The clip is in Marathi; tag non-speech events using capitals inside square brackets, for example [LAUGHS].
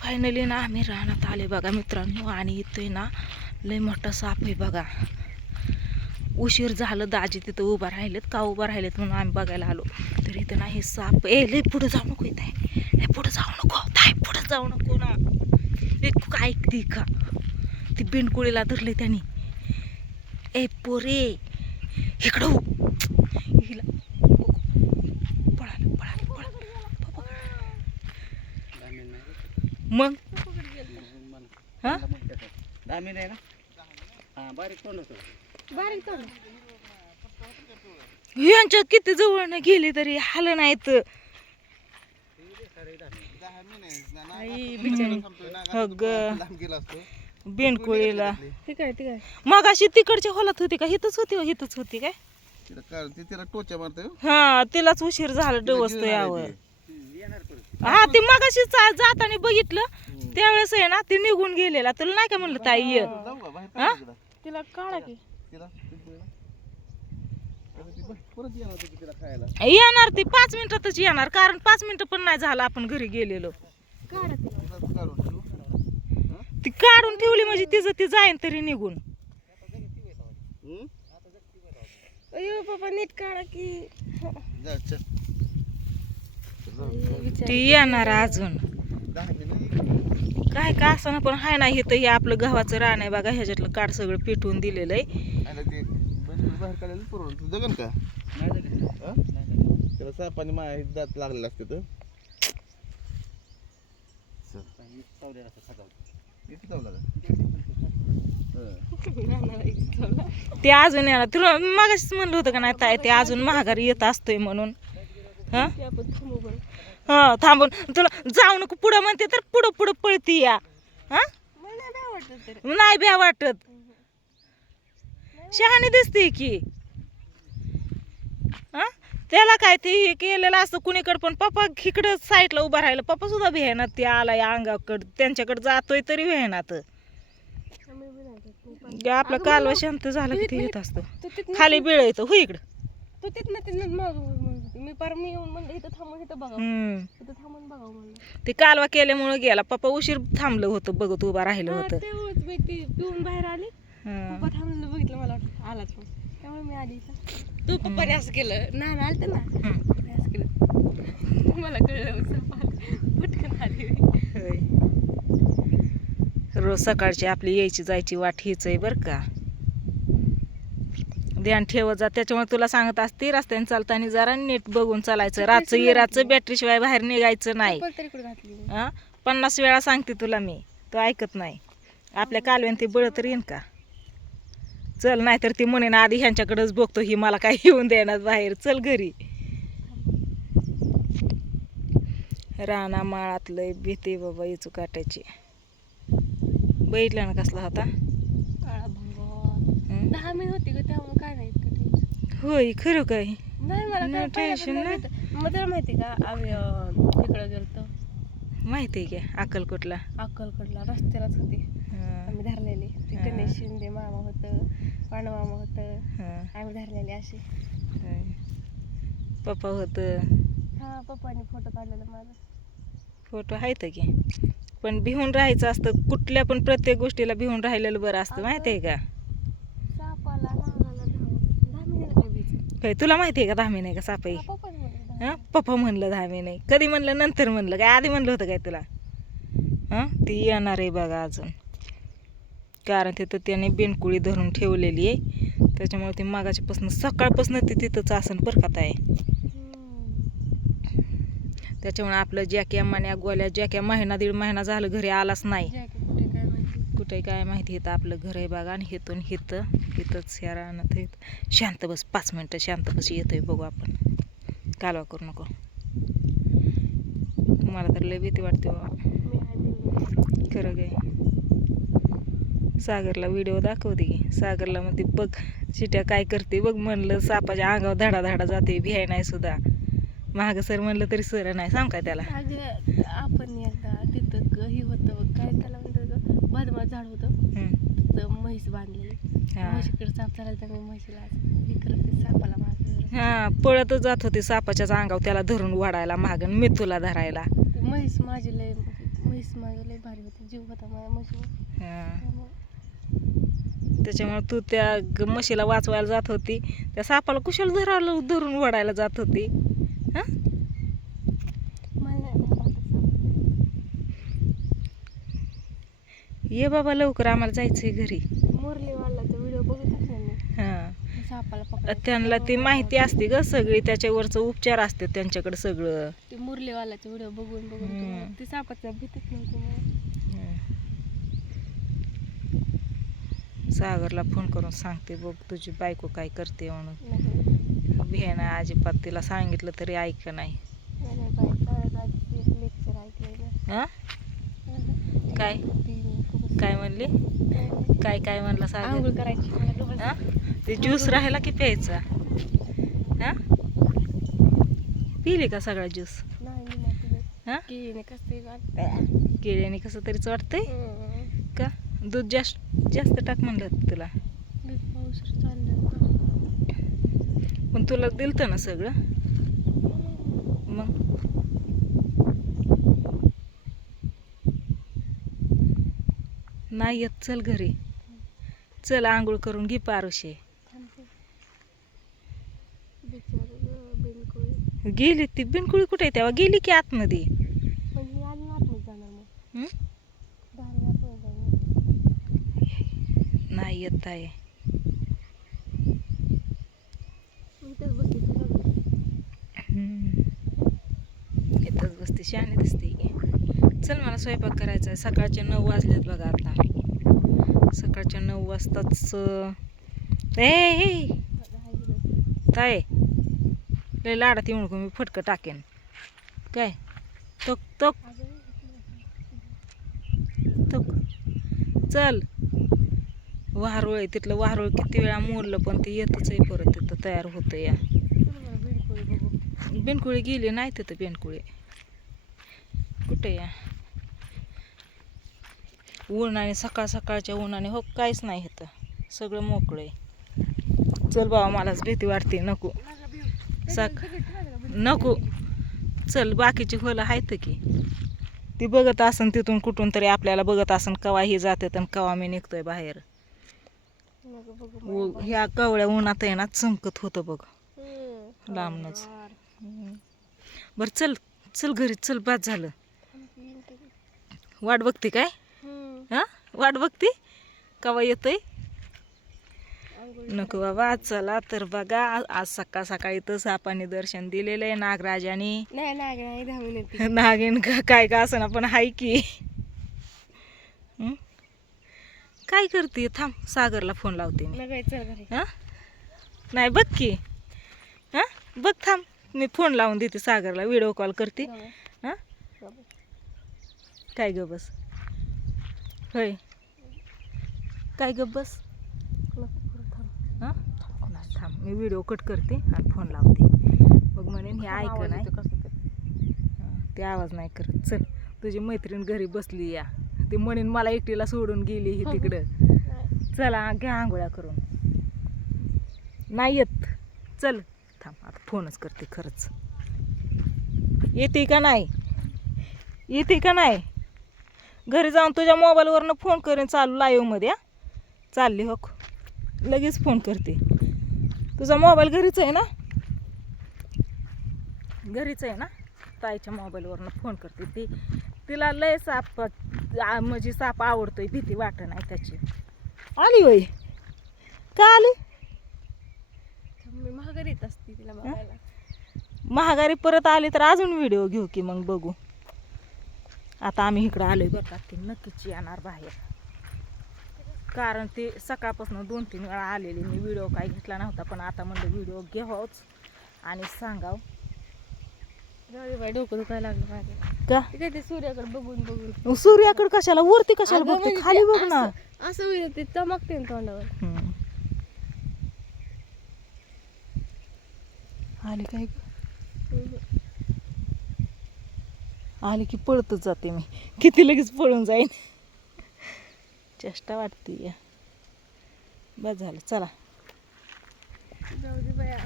फायनली ना आम्ही राहण्यात आले बघा मित्रांनो. आणि इथे ना लय मोठा साप आहे बघा. उशीर झालं दाजी तिथं उभा राहिलेत का उभं राहिलेत म्हणून आम्ही बघायला आलो. तर इथं ना हे साप ए लय पुढे जाऊ नको इथे. आहे पुढे जाऊ नको. ताय पुढे जाऊ नको ना. एक ऐकती का? ती बिनकुळीला धरले त्यांनी. ए पोरे इकडं हो. हिला पळालं पळालं पळालं बाबा. मग? हा? दामी नाही ना हा बारीक तोंड होतं बारीक तोंड यांच्या किती जवळ गेली तरी हाल नाहीत. बेंडकुळीला. मग अशी तिकडच्या खोलात होती का? हिथच होती हो, हिथच होती काय? तिला टोच्या मारतोय हो. हा तिलाच उशीर झाला डवसतो घेऊन यावर. हा ती मगाशी जाताना बघितलं. त्यावेळेस आहे ना ती निघून गेलेला. तुला नाही का म्हणलं ताई ये. हा? तिला. काढा की. येणार होती तिला खायला. येणार ती. पाच मिनिटातच येणार. कारण पाच मिनिटं पण नाही झालं आपण घरी गेलेलो. ती. काढून ठेवली म्हणजे तिचं ती जाईन तरी निघून. बाबा नीट काढा की. जा, चल. ती येणार अजून. काय का असं पण हाय नाही इथं हे आपलं गव्हाचं रान आहे बघा ह्याच्यातलं काड सगळं पिटवून दिलेलं आहे. जगन का? हा? त्याला सापाने माया दात लागलेला असते तर. ते अजून येणार. तुला मागाशीच म्हणलं होतं का नाही ताई ते अजून महागारी येत असतोय म्हणून. हा? हा थांबून तुला जाऊ नको पुढं म्हणते तर पुढं पुढं पळती या. हा? नाही ब्या वाटत शहाणी दिसते की. हा? त्याला काय ते केलेलं असतं कुणीकडं पण. पप्पा इकडं साईडला उभा राहिलं पप्पा सुद्धा भेनात ते आला या अंगाकडं. त्यांच्याकडे जातोय तरी पण- आपला कालवा शांत झाला की ते येत असतं. खाली बिळ येतं हो इकडं. तू तिथनं मी पर मी येऊन म्हणलं इथं थांबून इथं बघा. हम्म. इथं थांबून बघावं म्हणलं. ते कालवा केल्यामुळे गेला. पप्पा उशीर थांबलं होतं बघत उभा राहिलं हा, होतं. तेव्हाच मी ती पिऊन बाहेर आली. हं. पप्पा थांबलेलं बघितलं मला वाटलं आलाच मग त्यामुळे मी आली इथं. तू पप्पाने असं केलं. ना ना आलतं ना? असं केलं. मला कळलं मग पटकन आली. मी. होय. रोज सकाळची आपली यायची जायची वाट हीच आहे बरं का. ध्यान ठेवत जा. त्याच्यामुळे तुला सांगत असते रस्त्याने चालताना जरा नीट बघून चालायचं. रातचं इराचं बॅटरी शिवाय बाहेर निघायचं नाही? हा? पन्नास वेळा सांगते तुला मी. तू ऐकत नाही. आपल्या कालव्यान ते बळ तर येईन का? चल नाही तर ती म्हणेन आधी ह्यांच्याकडेच बघतो ही मला काय येऊन देणार बाहेर. चल घरी. राणा माळातलं भीती बाबा इचू काट्याची. बघितलं ना कसला होता? दहा मिनिट होती ग त्यामुळे काय नाही इतकं. होय खरं काय? नाही मला No काय पहिल्यापासून ना? माहिती- मग तुला माहिती का आम्ही अं, तिकडं गेलतो. माहिती आहे की अक्कलकोटला. अक्कलकडला रस्त्यालाच होती. हं, आम्ही धरलेली. ते हा. गणेश शिंदे मामा होतं पांडू मामा होतं. हं, आम्ही धरलेली होय. पप्पा होतं. हा पप्पानी फोटो काढलेला माझा. फोटो आहेत की? पण भिवून राहायचं असतं. कुठल्या पण प्रत्येक गोष्टीला भिवून राहिलेलं बरं असतं माहिती आहे का सापाला नागाला धाव दहा मिनिटं काय? तुला माहिती आहे का दहा महिने का सापाई? हां पप्पा म्हणलं दहा महिने कधी म्हणलं? नंतर म्हणलं. काय आधी म्हणलं होतं काय तुला? हां? ती येणार आहे बघा अजून. कारण तिथं त्याने बेनकुळी धरून ठेवलेली आहे. त्याच्यामुळे ती मागाच्यापासून सकाळपासून ती तिथंच आसन बरकत आहे. त्याच्यामुळे आपलं जॅक्या मान्या गोल्या जॅक्या महिना दीड महिना झालं घरी आलाच नाही. कुठे काय माहिती येतं आपलं घर आहे बघा आणि हिथून हिथं इथंच ह्या रानात इथं शांत बस पाच मिनटं शांत बस आहे बघू आपण. कालवा करू नको. मला तर लय भीती वाटते बाबा. खरं काय? सागरला व्हिडिओ दाखवते की. सागरला म्हणते बघ चिट्या काय करते बघ म्हणलं सापाच्या अंगावर धडा धडा जाते भिहाय नाही सुद्धा. महाग सर म्हणलं तरी सर नाही सांग काय त्याला? आपण एकदा तिथं ग- हे होतं काय त्याला म्हणतात ग बदमा झाड होतं. तिथं म्हैस बांधलेली. हा. म्हशीकडे साप चालायला तर मी म्हशीला हे करत ते सापाला मागे हा पळतच जात होती सापाच्याच अंगावर त्याला धरून वाढायला महाग आणि मिथूला धरायला. म्हैस माझी लय म्हैस माझी लय भारी होती जीव होता माझ्या म्हशीवर. हा. त्यामुळं त्याच्यामुळे तू त्या म्हशीला वाचवायला जात होती. त्या सापाला कुशल धरायला धरून वडायला जात होती. हा मला नाही वाटत साप. ये बाबा लवकर आम्हाला जायचंय घरी. व्हिडिओ हा. त्यांना ती माहिती असते ग सगळी त्याच्यावरचं उपचार असते त्यांच्याकडे सगळं. ते मुरलीवालाचे व्हिडिओ बघून बघून ते सापाच्या भीतीच नव्हती सागरला फोन करून सांगते बघ तुझी बायको काय करते म्हणून. नाही. अजिबात तिला सांगितलं तरी ऐक नाही. काय? काय म्हणली? काय काय म्हणलं आंघोळ करायची. ते ज्यूस राहिला की प्यायचा. हा? पिली का सगळा ज्यूस. हा? केळीने कसं तरी वाटतं. केळ्याने कसं तरीच वाटतंय. का? दूध जास्त जास्त टाक म्हणलं तुला? पण तुला दिलतं ना सगळं मग नाही येत चल घरी. चल आंघोळ करून घे पारुशे. गेली ती बिनकुळी कुठे आहे तेव्हा? गेली की आतमध्ये? मी आतमध्ये नाही येत आहे. इथंच बसते येतच बसते शहाणे दिसते की. चल मला स्वयंपाक करायचा आहे. सकाळचे नऊ वाजलेत बघा आता. सकाळच्या नऊ वाजताच ए गेलं. ताय लय लाडात नको मी फटकं टाकेन. काय? तोक तोक. तोक. चल. वारोळ आहे तिथलं वारोळ किती वेळा मोडलं पण ते येतच आहे परत तिथं तयार होतं या. बेनकुळी गेली नाही तिथं बेनकुळी. कुठे या? उन्हाने सकाळ सकाळच्या उन्हाने हो काहीच नाही इथं. सगळं मोकळं आहे. चल बाबा मलाच भीती वाटते. नको. सक नको. चल बाकीची खोलं आहेत की. ती बघत असन तिथून कुठून तरी आपल्याला बघत असन कवा ही जाते आणि कवा मी निघतोय बाहेर. ह्या कवळ्या उन्हात आहे ना चमकत होतं बघ. लांबनच. बरं चल चल घरी चल बाद झालं. वाट बघते काय. हा? वाट बघते? कवा येतोय? नको बाबा चला तर बघा. आज सकाळ सकाळी तर सापाने दर्शन दिलेलं आहे नागराजाने. नागिन [LAUGHS] का काय का असं पण हाय की. हं? काय करते? थांब सागरला फोन लावते मी. हा? नाही बघ की. हा? बघ थांब. मी फोन लावून देते सागरला. व्हिडिओ कॉल करते. हा. जाऊ. काय ग बस? होय. काय ग बस. हा थांब. मी व्हिडिओ कट करते आणि फोन लावते. मग म्हणेन हे ऐक नाही. ते आवाज नाही करत. चल तुझी मैत्रीण घरी बसली या. ते म्हणेन मला एकटीला सोडून गेली ही तिकडं. चला घ्या आंघोळ्या करून. नाही येत. चल थांब. आता फोनच करते खरंच. येते का नाही? येते का नाही? घरी जाऊन तुझ्या मोबाईलवरनं फोन करेन चालू लाईव्हमध्ये हा. चालली हो. लगेच फोन करते. तुझा मोबाईल घरीच आहे ना? घरीच आहे ना? ताईच्या मोबाईलवरनं फोन करते. ती तिला लय साप म्हणजे साप आवडतोय भीती वाटत नाही त्याची आली होय? का आली? मी महागारी येत असते तिला बघायला. महागारी परत आली तर अजून व्हिडिओ घेऊ की मग बघू. आता आम्ही इकडं आलोय बरं का ती नक्कीच येणार बाहेर. कारण ते सकाळपासून दोन तीन वेळा आलेली. मी व्हिडिओ काय घेतला नव्हता पण आता म्हणलं व्हिडिओ घ्यावंच आणि सांगाव. बाई डोकं दुखायला लागलं माझं का? ते काय ते सूर्याकडे बघून बघून. मग सूर्याकडे कशाला? वरती कशाला अगं बघते? म्हणजे खाली ते बघ ना असं- असं होईल ते चमकते ना तोंडावर. हम्म. आली काय ग? आली की पळतच जाते मी. किती लगेच पळून जाईन. चेष्टा वाटते या. बस झालं चला. जाऊ दे बाया.